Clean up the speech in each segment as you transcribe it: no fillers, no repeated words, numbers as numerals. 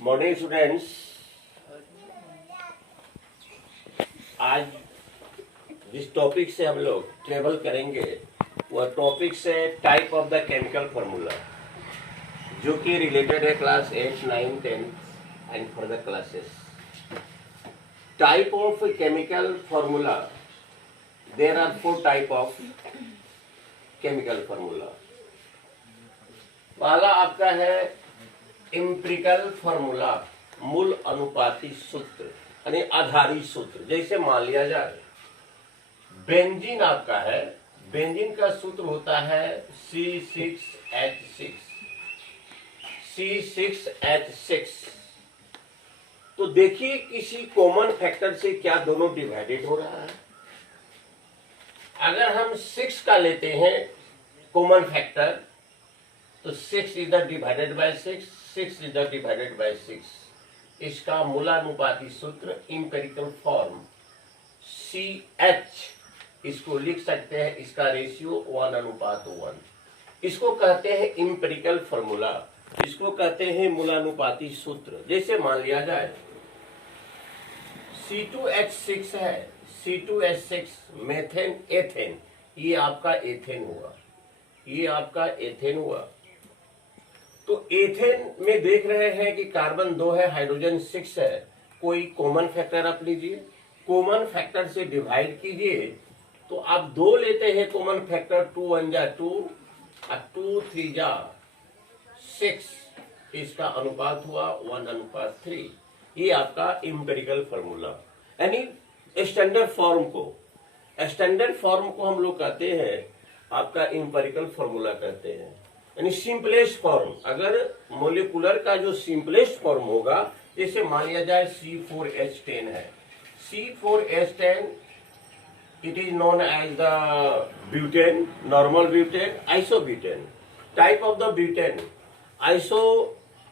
Morning students, आज जिस topic से हम लोग ट्रेवल करेंगे वह टॉपिक से type of the chemical formula, जो कि रिलेटेड है class 8, 9, 10 and further classes. Type of chemical formula, there are 4 type of chemical formula. पहला आपका है एम्पिरिकल फार्मूला, मूल अनुपाती सूत्र यानी आधारी सूत्र। जैसे मान लिया जाए बेंजीन आपका है, बेंजीन का सूत्र होता है C6H6, C6H6। तो देखिए किसी कॉमन फैक्टर से क्या दोनों डिवाइडेड हो रहा है। अगर हम 6 का लेते हैं कॉमन फैक्टर, तो 6 इधर डिवाइडेड बाय 6, 6 इधर डिवाइडेड बाय 6। इसका मूलानुपाती सूत्र इंपेरिकल फॉर्म CH, इसको लिख सकते हैं, इसका रेशियो 1:1। इसको कहते हैं इंपेरिकल फार्मूला, इसको कहते हैं मूलानुपाती सूत्र। जैसे मान लिया जाए C2H6 है, C2H6 मेथेन एथेन, ये आपका एथेन हुआ, ये आपका एथेन हुआ। तो एथेन में देख रहे हैं कि कार्बन 2 है, हाइड्रोजन 6 है। कोई कॉमन फैक्टर आप लीजिए, कॉमन फैक्टर से डिवाइड कीजिए। तो आप 2 लेते हैं कॉमन फैक्टर, 2 1 जा 2 और 2 3 जा 6, इसका अनुपात हुआ 1:3। ये आपका इंपेरिकल फार्मूला, यानी स्टैंडर्ड फॉर्म को हम लोग कहते हैं आपका इंपेरिकल फार्मूला कहते हैं, यानी सिंपलेस्ट फॉर्म। अगर मोलिकुलर का जो सिंपलेस्ट फॉर्म होगा, जैसे मान लिया जाए C4H10 है, C4H10 it is known as the butane, normal butane, isobutane. Type of the butane,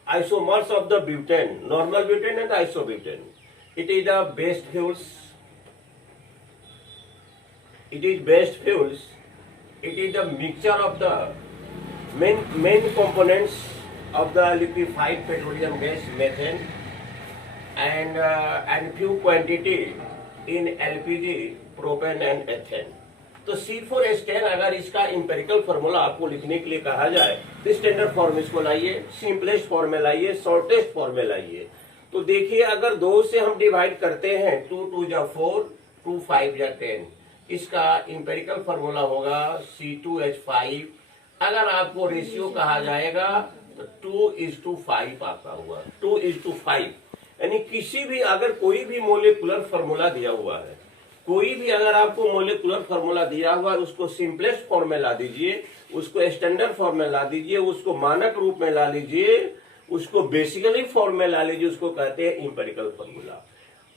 isomers of the butane, normal butane and isobutane. It is the best fuels. It is best fuels. It is the mixture of the main components of the liquefied petroleum gas methane and few quantity in LPG, propane and ethane. तो C4H10 अगर इसका empirical formula आपको लिखने के लिए कहा जाए तो स्टैंडर्ड फॉर्म इसको लाइए, सिंपलेस्ट फॉर्म में लाइए, शॉर्टेस्ट फॉर्म में लाइए। तो देखिए अगर 2 से हम डिवाइड करते हैं, 2 2 जा 4, 2 5 जा 10, इसका इंपेरिकल फार्मूला होगा C2H5। अगर आपको रेशियो कहा जाएगा तो 2:5 आपका हुआ, 2:5। यानी किसी भी अगर कोई भी मोलिकुलर फार्मूला दिया हुआ है, कोई भी अगर आपको मोलिकुलर फार्मूला दिया हुआ है, उसको सिंपलेस्ट फॉर्म में ला दीजिए, उसको स्टैंडर्ड फॉर्म में ला दीजिए, उसको मानक रूप में ला लीजिए, उसको बेसिकली फॉर्म में ला लीजिए, उसको कहते हैं इंपेरिकल फार्मूला।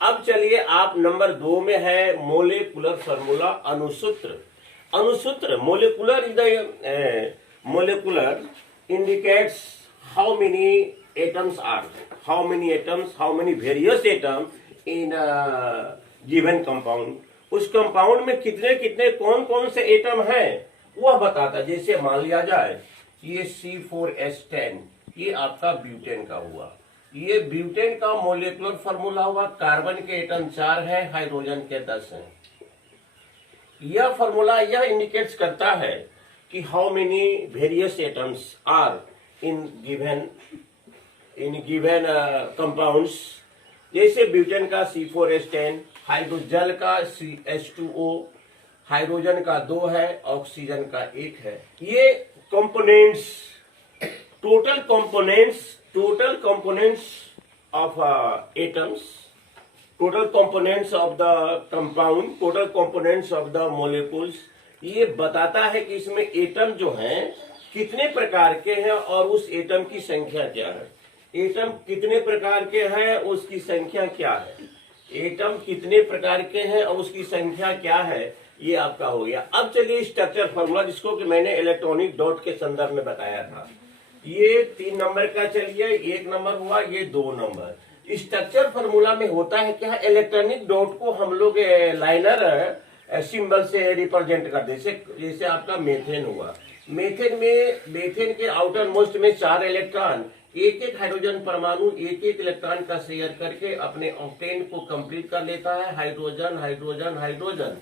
अब चलिए आप नंबर 2 में है मोलिकुलर फार्मूला, अनुसूत्र। अनुसूत्र molecular is the molecular indicates how many atoms are, how many atoms, how many various atom in given compound. उस कंपाउंड में कितने कितने कौन कौन से एटम हैं वह बताता। जैसे मान लिया जाए ये C4H10, ये आपका ब्यूटेन का हुआ, ये ब्यूटेन का मोलिकुलर फार्मूला हुआ। कार्बन के एटम 4 है, हाइड्रोजन के 10 हैं। यह फार्मूला यह इंडिकेट्स करता है कि how many various atoms are in given compounds. जैसे ब्यूटेन का C4H10, हाइड्रोजन का CH2O, हाइड्रोजन का 2 है, ऑक्सीजन का 1 है। ये components, total components of atoms, total components of the compound, total components of the molecules, ये बताता है कि इसमें एटम जो हैं कितने प्रकार के हैं और उस एटम की संख्या क्या है। एटम कितने प्रकार के हैं, उसकी संख्या क्या है, एटम कितने प्रकार के हैं और उसकी संख्या क्या है, ये आपका हो गया। अब चलिए स्ट्रक्चर फार्मूला, जिसको कि मैंने इलेक्ट्रॉनिक डॉट के संदर्भ में बताया था, ये 3 नंबर का, चलिए 1 नंबर हुआ, ये 2 नंबर। स्ट्रक्चर फार्मूला में होता है क्या, इलेक्ट्रॉनिक डॉट को हम लोग लाइनर सिंबल से रिप्रेजेंट कर दे। जैसे आपका मेथेन हुआ, मेथेन के आउटर मोस्ट में 4 इलेक्ट्रॉन, एक एक हाइड्रोजन परमाणु एक एक इलेक्ट्रॉन का शेयर करके अपने ऑक्टेन को कंप्लीट कर लेता है, हाइड्रोजन हाइड्रोजन हाइड्रोजन।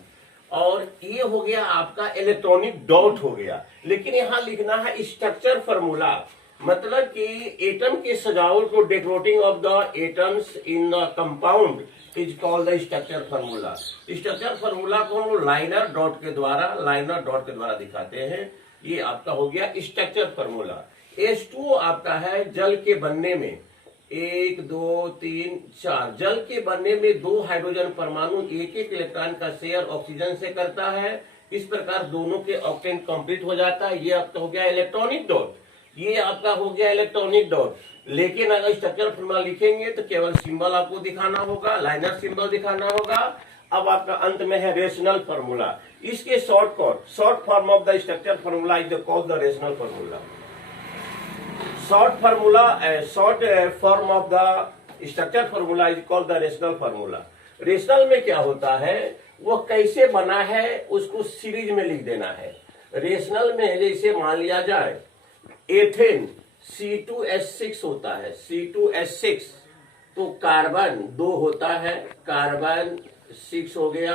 और ये हो गया आपका इलेक्ट्रॉनिक डॉट हो गया। लेकिन यहां लिखना है स्ट्रक्चर फॉर्मूला, मतलब कि एटम के सजावट को decorating of the atoms in the compound is called the structure formula. Structure formula को हम लाइनर डॉट के द्वारा दिखाते हैं। ये आपका हो गया स्ट्रक्चर फॉर्मूला। H2O आपका है जल के बनने में 1 2 3 4, जल के बनने में 2 हाइड्रोजन परमाणु एक एक इलेक्ट्रॉन का शेयर ऑक्सीजन से करता है। इस प्रकार दोनों के ऑक्टेन कंप्लीट हो जाता है। ये आपका हो गया इलेक्ट्रॉनिक डॉट, ये आपका हो गया इलेक्ट्रॉनिक डॉट। लेकिन अगर स्ट्रक्चर फॉर्मूला लिखेंगे तो केवल सिंबल आपको दिखाना होगा, लाइनर सिंबल दिखाना होगा। अब आपका अंत में है रेशनल फॉर्मूला। इसके short form of the structure formula is called the rational formula. Short form of the structure formula is called the rational formula. Rational में क्या होता है, वो कैसे बना है उसको सीरीज में लिख देना है। रेशनल में जैसे मान लिया जाए एथेन C2H6 होता है, C2H6, तो कार्बन 2 होता है, कार्बन 6 हो गया,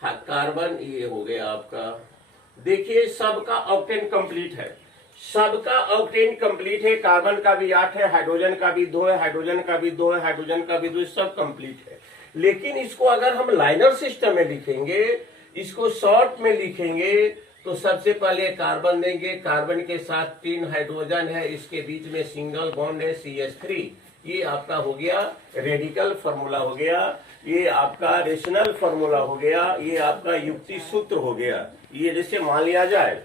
कार्बन ये हो गया आपका। देखिए सबका ऑक्टेन कंप्लीट है, सबका ऑक्टेन कंप्लीट है। कार्बन का भी 8 है, हाइड्रोजन का भी 2 है, हाइड्रोजन का भी 2 है, हाइड्रोजन का भी 2 है, सब कंप्लीट है। लेकिन इसको अगर हम लाइनर सिस्टम में लिखेंगे, इसको शॉर्ट में लिखेंगे, तो सबसे पहले कार्बन देंगे, कार्बन के साथ 3 हाइड्रोजन है, इसके बीच में सिंगल बॉन्ड है CH3। ये आपका हो गया रेडिकल फॉर्मूला हो गया, ये आपका रेशनल फॉर्मूला हो गया, ये आपका युक्ति सूत्र हो गया। ये जैसे मान लिया जाए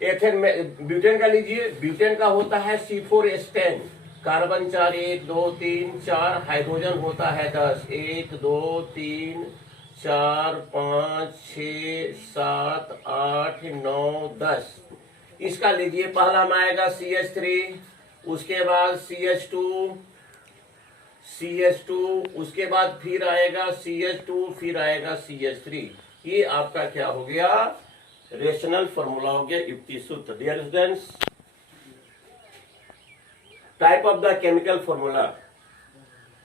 एथेन में ब्यूटेन का लीजिए, ब्यूटेन का होता है C4H10, कार्बन 4 1 2 3 4, हाइड्रोजन होता है 10 1 2 3 4 5 6 7 8 9 10। इसका लीजिए पहला में आएगा CH3, उसके बाद CH2, उसके बाद फिर आएगा CH2, फिर आएगा CH3। ये आपका क्या हो गया, रेशनल फॉर्मूला हो गया, युक्ति सूत्र। Dear students, type of the chemical formula,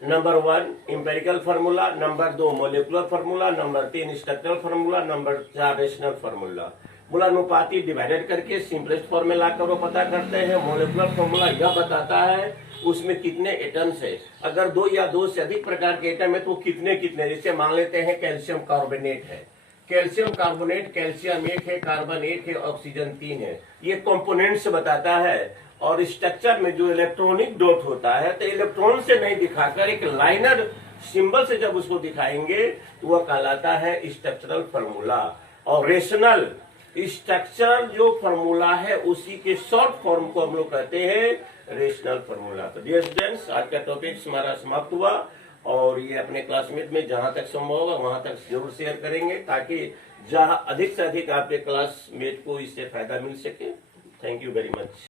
number 1 empirical formula, number 2 molecular formula, number 3 structural formula, number 4 rational formula. मूलानुपाती डिवाइडेड करके सिंपलेस्ट फॉर्म में लाकर वो पता करते हैं। मोलिकुलर फॉर्मूला यह बताता है उसमें कितने एटम्स है। अगर 2 या 2 से अधिक प्रकार के एटम है तो कितने, जैसे मान लेते हैं कैल्शियम कार्बोनेट है, कैल्शियम कार्बोनेट, कैल्शियम 1 है, कार्बन 1 है, ऑक्सीजन 3 है। ये कंपोनेंट्स बताता है। और स्ट्रक्चर में जो इलेक्ट्रॉनिक डॉट होता है, तो इलेक्ट्रॉन से नहीं दिखाकर एक लाइनर सिंबल से जब उसको दिखाएंगे तो वह कहलाता है स्ट्रक्चरल फॉर्मूला। और रेशनल स्ट्रक्चर जो फॉर्मूला है उसी के शॉर्ट फॉर्म को हम लोग कहते हैं रेशनल फॉर्मूला। तो डियर स्टूडेंट्स, आज का टॉपिक हमारा समाप्त हुआ और ये अपने क्लासमेट में जहां तक संभव होगा वहां तक जरूर शेयर करेंगे, ताकि जहां अधिक से अधिक आपके क्लासमेट को इससे फायदा मिल सके। Thank you very much.